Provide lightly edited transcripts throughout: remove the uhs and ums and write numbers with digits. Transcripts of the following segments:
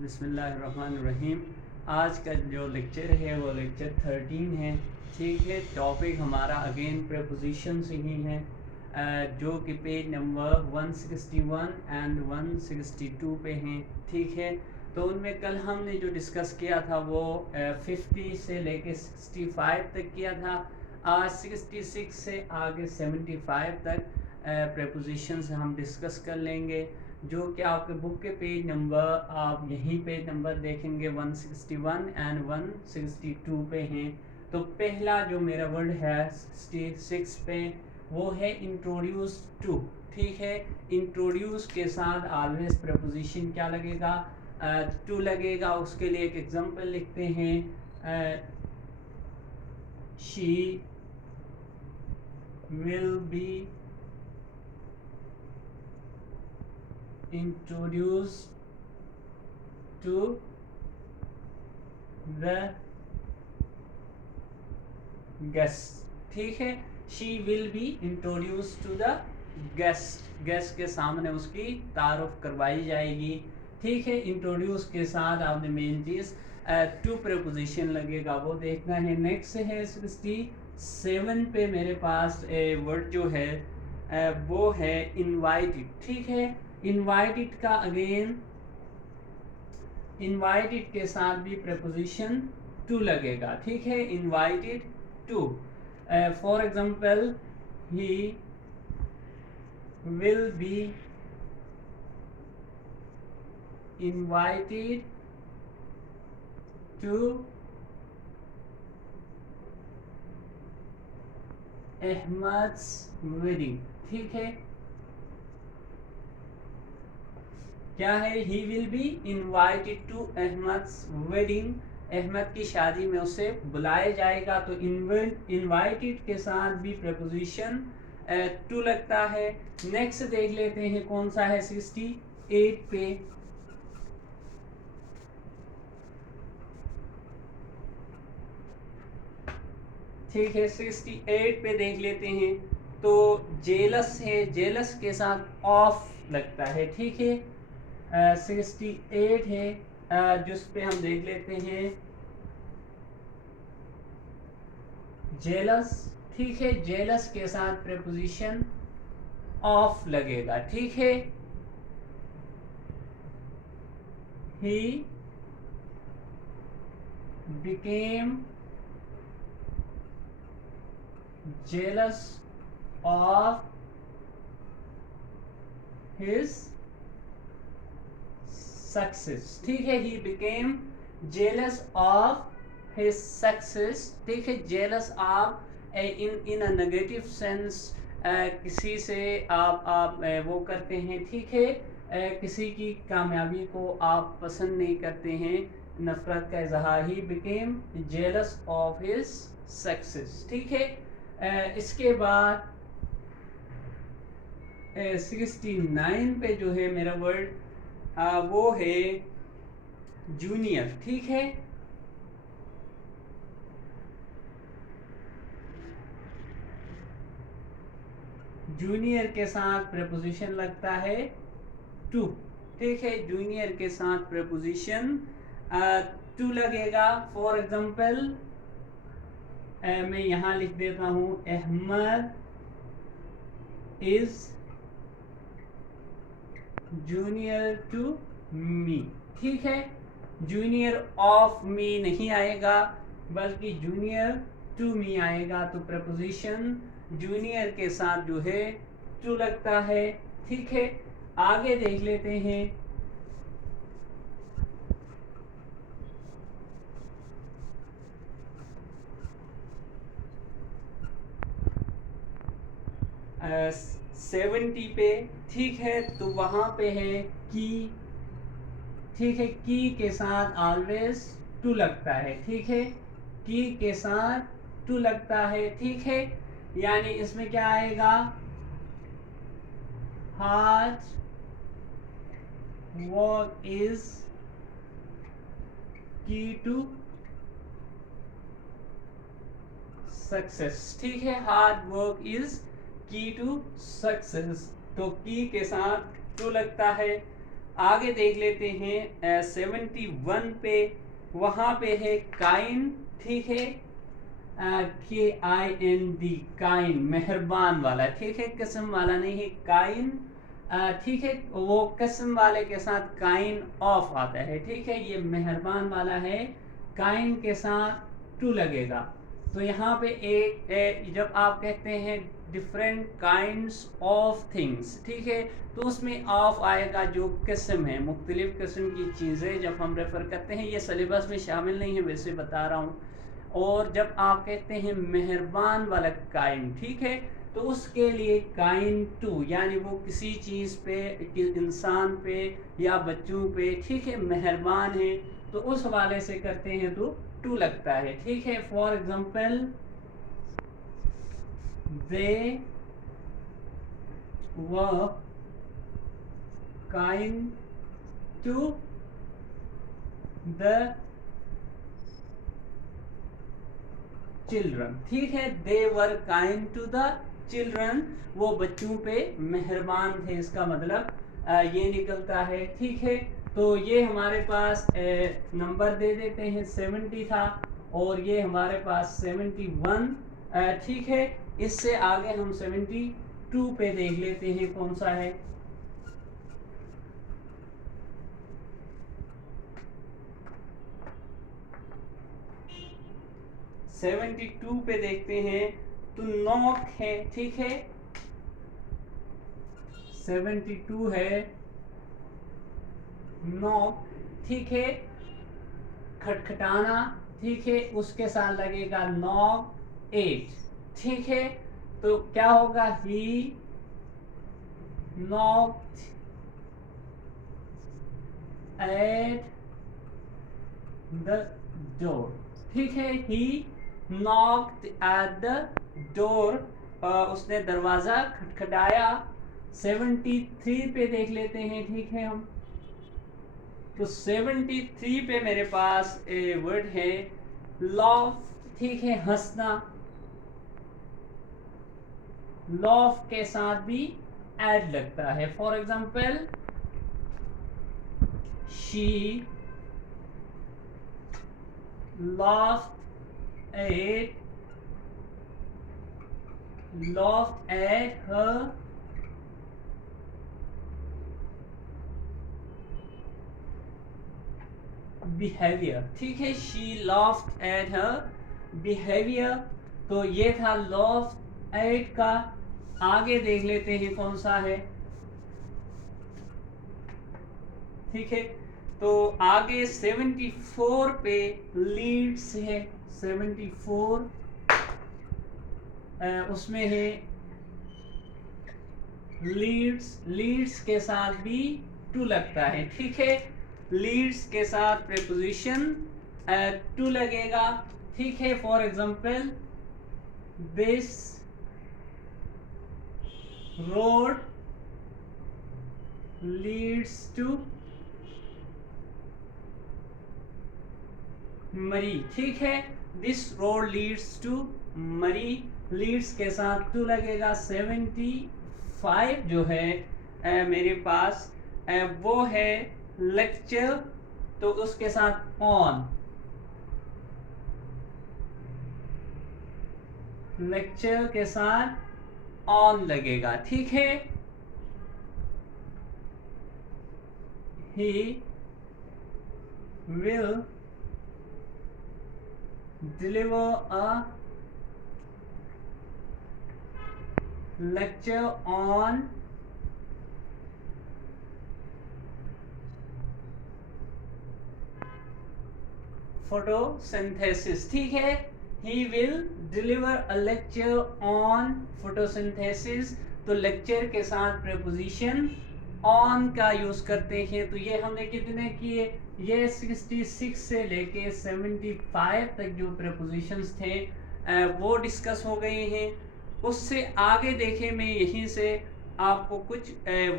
बिस्मिल्लाहिर्रहमानिर्रहीम। आज का जो लेक्चर है वो लेक्चर 13 है। ठीक है, टॉपिक हमारा अगेन प्रेपोजिशन से ही है, जो कि पेज नंबर 161 एंड 162 पे हैं। ठीक है, तो उनमें कल हमने जो डिस्कस किया था वो 50 से लेके 65 तक किया था। आज 66 से आगे 75 तक प्रेपोजिशंस हम डिस्कस कर लेंगे, जो कि आपके बुक के पेज नंबर, आप यहीं पेज नंबर देखेंगे 161 एंड 162 पे हैं। तो पहला जो मेरा वर्ड है 66 पे, वो है इंट्रोड्यूस टू। ठीक है, इंट्रोड्यूस के साथ ऑलवेज प्रपोजिशन क्या लगेगा? टू लगेगा। उसके लिए एक एग्जांपल लिखते हैं, she will be introduced to the guest। ठीक है, she will be introduced to the guest। Guest के सामने उसकी तारुफ करवाई जाएगी। ठीक है, इंट्रोड्यूस के साथ आपने मेन चीज टू प्रीपोजिशन लगेगा वो देखना है। नेक्स्ट है 67 पे मेरे पास वर्ड जो है वो है इनवाइटेड। ठीक है, इनवाइटेड का अगेन इनवाइटेड के साथ भी प्रपोजिशन टू लगेगा। ठीक है, invited to. For example, he will be invited to Ahmad's wedding. ठीक है, क्या है? He will be invited to Ahmad's wedding. Ahmad की शादी में उसे बुलाया जाएगा। तो इनवाइटेड के साथ भी प्रपोजिशन टू लगता है। नेक्स्ट देख लेते हैं कौन सा है 68 पे। ठीक है, 68 पे देख लेते हैं। तो जेलस है, जेलस के साथ ऑफ लगता है। ठीक है, 68 है, जिस पे हम देख लेते हैं जेलस। ठीक है, जेलस के साथ प्रेपोजिशन ऑफ लगेगा। ठीक है, he became jealous of his success. ठीक है, he became jealous of his success. ठीक है, jealous of in a negative sense, किसी से आप वो करते हैं। ठीक है, किसी की कामयाबी को आप पसंद नहीं करते हैं, नफरत का इजहार। He became jealous of his success. ठीक है, इसके बाद 69 पे जो है मेरा वर्ड वो है जूनियर। ठीक है, जूनियर के साथ प्रपोजिशन लगता है टू। ठीक है, जूनियर के साथ प्रपोजिशन टू लगेगा। फॉर एग्जांपल, मैं यहां लिख देता हूं, Ahmad is junior to me. ठीक है, जूनियर ऑफ मी नहीं आएगा, बल्कि जूनियर टू मी आएगा। तो प्रपोजिशन जूनियर के साथ जो है टू लगता है। ठीक है, आगे देख लेते हैं। 70 पे। ठीक है, तो वहां पे है की। ठीक है, की के साथ ऑलवेज टू लगता है। ठीक है, की के साथ टू लगता है। ठीक है, यानी इसमें क्या आएगा? हार्ड वर्क इज की टू सक्सेस। ठीक है, हार्ड वर्क इज की टू सक्सेस। तो की के साथ टू लगता है। आगे देख लेते हैं 71 पे, वहाँ पे है काइन, ठीक है, KIND, काइन, मेहरबान वाला, ठीक है, किस्म वाला नहीं है, काइन, ठीक है, वो किस्म वाले के साथ काइन ऑफ आता है, ठीक है, ये मेहरबान वाला है, काइन के साथ टू लगेगा। तो यहाँ पे एक जब आप कहते हैं डिफरेंट काइंड्स ऑफ थिंग्स, ठीक है, तो उसमें ऑफ आएगा, जो किस्म है, मुख्तलिफ किस्म की चीज़ें जब हम रेफ़र करते हैं, ये सिलेबस में शामिल नहीं है, वैसे बता रहा हूँ। और जब आप कहते हैं मेहरबान वाला काइन, ठीक है, तो उसके लिए काइन टू, यानी वो किसी चीज़ पे, इंसान पे या बच्चों पे, ठीक है, मेहरबान है, तो उस हवाले से करते हैं तो टू लगता है, ठीक है। For example, they were kind to the children, ठीक है, they were kind to the children, वो बच्चों पे मेहरबान थे, इसका मतलब ये निकलता है, ठीक है। तो ये हमारे पास नंबर दे देते हैं, 70 था, और ये हमारे पास 71, ठीक है। इससे आगे हम 72 पे देख लेते हैं कौन सा है। सेवेंटी टू पे देखते हैं तो नॉक है, ठीक है, 72 है, नॉक, ठीक है, खटखटाना, ठीक है, उसके साथ लगेगा नॉक 8, ठीक है। तो क्या होगा, ही नॉक्ड एट द डोर, ठीक है, ही नॉक्ड एट द डोर, उसने दरवाजा खटखटाया। 73 पे देख लेते हैं, ठीक है हम। तो 73 पे मेरे पास ए वर्ड है लॉफ, ठीक है, हंसना, लॉफ के साथ भी एड लगता है। For example, she laughed at her behavior, ठीक है, she laughed at her behavior। तो ये था laughed at का। आगे देख लेते हैं कौन सा है, ठीक है। तो आगे 74 पे लीड्स है, 74 उसमें है लीड्स, लीड्स के साथ भी टू लगता है, ठीक है, लीड्स के साथ प्रीपोजिशन टू लगेगा, ठीक है। For example, this road leads to Murree, ठीक है, this road leads to Murree, leads के साथ टू लगेगा। 75 जो है मेरे पास वो है लेक्चर, तो उसके साथ ऑन, लेक्चर के साथ ऑन लगेगा, ठीक है। He will deliver a lecture on photosynthesis, ठीक है, he will deliver a lecture on photosynthesis। तो लेक्चर के साथ preposition on का यूज करते हैं। तो ये हमने कितने किए, ये 66 से लेके 75 तक जो prepositions थे वो डिस्कस हो गए हैं। उससे आगे देखें, मैं यहीं से आपको कुछ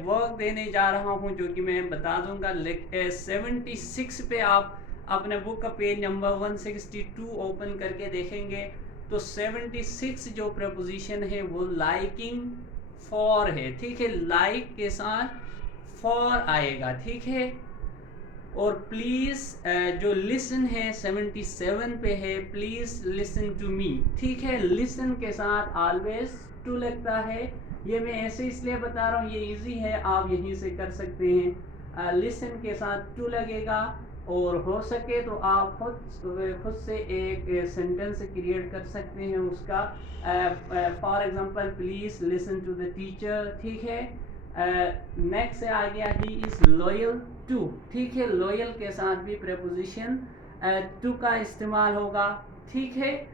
वर्क देने जा रहा हूं जो कि मैं बता दूंगा। 76 पे आप अपने बुक का पेज नंबर 162 ओपन करके देखेंगे तो 76 जो प्रपोजिशन है वो लाइकिंग फॉर है, ठीक है, लाइक के साथ फॉर आएगा, ठीक है। और प्लीज़ जो लिसन है 77 पे है, प्लीज़ लिसन टू मी, ठीक है। लिसन के साथ ऑलवेज टू लगता है, ये मैं ऐसे इसलिए बता रहा हूँ, ये इजी है, आप यहीं से कर सकते हैं। लिसन के साथ टू लगेगा, और हो सके तो आप खुद से एक सेंटेंस क्रिएट कर सकते हैं उसका। For example please listen to the teacher, ठीक है। नेक्स्ट से आ गया ही इज़ लॉयल टू, ठीक है। लॉयल के साथ भी प्रेपोजिशन टू का इस्तेमाल होगा, ठीक है।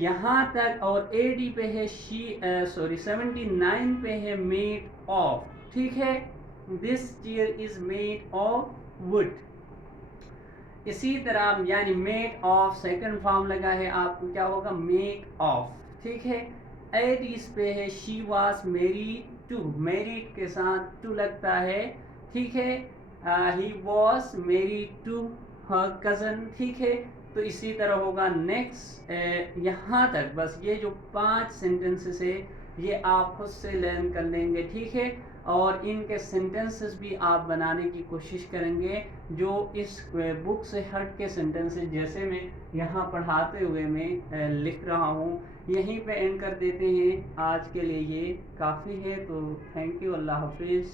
यहाँ तक, और एडी पे है 79 पे है मेड ऑफ, ठीक है। This chair is made of would. इसी तरह यानी मेड ऑफ सेकंड फॉर्म लगा है, आपको क्या होगा, मेक ऑफ, ठीक है। एडीज पे है she was married to, married के साथ टू लगता है, ठीक है। He was married to her cousin, ठीक है। तो इसी तरह होगा नेक्स्ट। यहाँ तक बस ये जो 5 सेंटेंसेस है ये आप खुद से लर्न कर लेंगे, ठीक है। और इनके सेंटेंसेस भी आप बनाने की कोशिश करेंगे जो इस बुक से हट के सेंटेंसेस, जैसे मैं यहाँ पढ़ाते हुए मैं लिख रहा हूँ। यहीं पे एंड कर देते हैं, आज के लिए ये काफ़ी है। तो थैंक यू, अल्लाह हाफिज़।